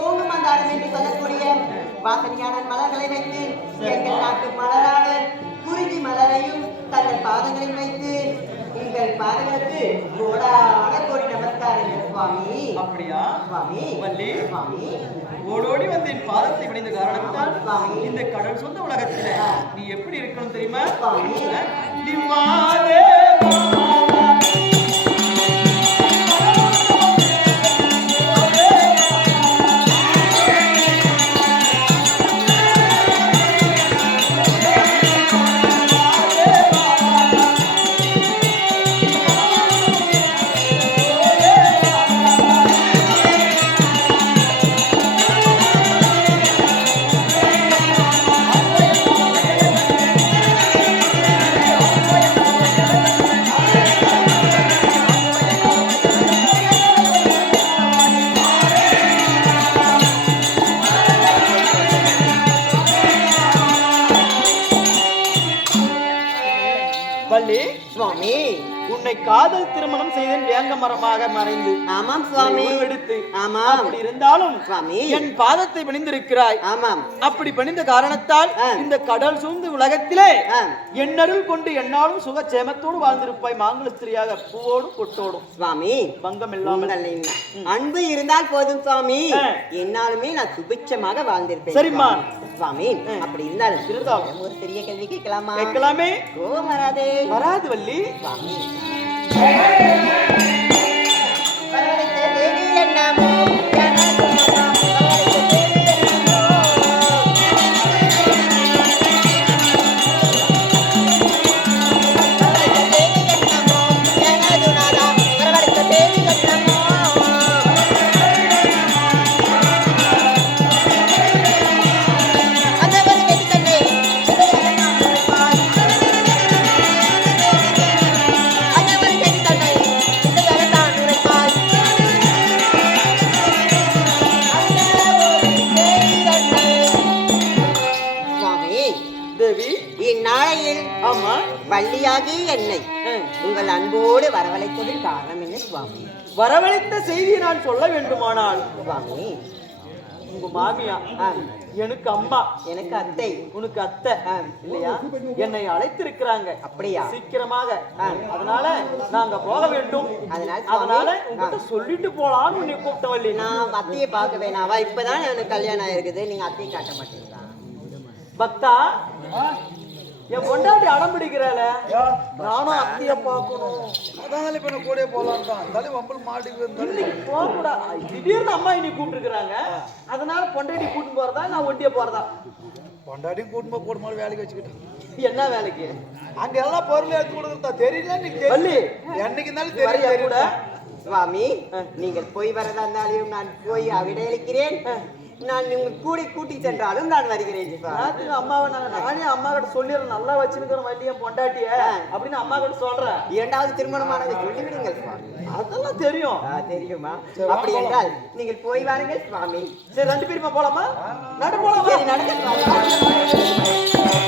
கோங்கு மந்தாரம் என்று சொல்லக்கூடிய வாசனையான மலர்களை வைத்து எங்கள் நாட்டு மலரான குறிஞ்சி மலரையும் தங்கள் பாதங்களில் வைத்து உங்கள் பாதங்களுக்கு கோடான கோடி நமஸ்காரங்கள். சுவாமி. அப்படியா? சுவாமி. வள்ளி. சுவாமி. ஓடோடி வந்து என் பாதத்தை பிடிந்த காரணத்தால். இந்த கடல் சொந்த உலகத்துல நீ எப்படி இருக்கணும் தெரியுமா? சுவாமி. நிம்மாதே வள்ளி சுவாமி உன்னை காதல் திருமணம் செய்தேன் வேங்க மரமாக மறைந்து. ஆமாம் சுவாமி. எடுத்து ஆமாம். அப்படி இருந்தாலும் சுவாமி. என் பாதத்தை பணிந்திருக்கிறாய். ஆமாம். அப்படி பணிந்த காரணத்தால். இந்த கடல் சூழ்ந்து உலகத்திலே. என்னருள் கொண்டு என்னாலும் சுகச்சேமத்தோடு வாழ்ந்திருப்பாய். மாங்கலஸ்திரியாக பூவோடும் கொட்டோடும் சுவாமி பங்கம் இல்லாமல். அன்பு இருந்தால் போதும் சுவாமி. என்னாலுமே நான் சுபிட்சமாக வாழ்ந்திருப்பேன் சரிம்மா. சுவாமி. அப்படி இருந்தாலும். ஒரு சிறிய கேள்வி கேட்கலாமா? கேட்கலாமே. கோபம் வராதே. வராது வள்ளி. சுவாமி வரவழைத்த என்னை. உங்கள் அன்போடு வரவழைத்ததில் காரணம் என்ன சுவாமி. வரவழைத்த செய்தியை நான் சொல்ல வேண்டுமானால் சுவாமி. உங்க மாமியா எனக்கு அம்மா. எனக்கு அத்தை. உனக்கு அத்தை. இல்லையா? என்னை அழைத்திருக்கிறாங்க. அப்படியா? சீக்கிரமாக. அதனால நாங்க போக வேண்டும். அதனால உங்ககிட்ட சொல்லிட்டு போலான்னு உன்னை கூப்பிட்ட வள்ளி. நான் அத்தையை பார்க்க வேணாவா இப்பதான் எனக்கு கல்யாணம் ஆயிருக்குது. நீங்க அத்தையை காட்ட மாட்டீங்களா? பக்தா என் பொண்டாட்டி அடம் பிடிக்கிறாள. நானும் அத்தைய பார்க்கணும். அதான் இப்ப நான் கூட போலாம் தான். இருந்தாலும் வம்பல் மாட்டுக்கு இன்னைக்கு போக கூடாது திடீர்னு அம்மா இன்னைக்கு கூப்பிட்டுருக்காங்க அதனால பொண்டாட்டி கூட்டிட்டு போறதா நான் ஒட்டிய போறதா? பொண்டாட்டியும் கூட்டுமா போட மாதிரி வேலைக்கு வச்சுக்கிட்டேன் என்ன வேலைக்கு? அங்க எல்லாம் பொருள் எடுத்து கொடுக்குறதா தெரியல தெரியும் என்னைக்கு இருந்தாலும் தெரியும் கூட? சுவாமி நீங்கள் போய் வரதா இருந்தாலும் நான் போய் விடையளிக்கிறேன் நான் உங்கள் கூடி கூட்டி சென்றாலும் நான் வருகிறேன். ராத்திரி அம்மாவை நான் நானே அம்மா கிட்ட சொல்லிடுறேன். நல்லா வச்சிருக்கிறேன் வள்ளி என் பொண்டாட்டிய அப்படின்னு அம்மா கிட்ட சொல்றேன். இரண்டாவது திருமணமானதை சொல்லிவிடுங்கள் சுவாமி. அதெல்லாம் தெரியும். தெரியுமா? அப்படி என்றால் நீங்கள் போய் வாருங்கள் சுவாமி. சரி ரெண்டு பேருமா போலாமா? நடு போலாமா? நடக்க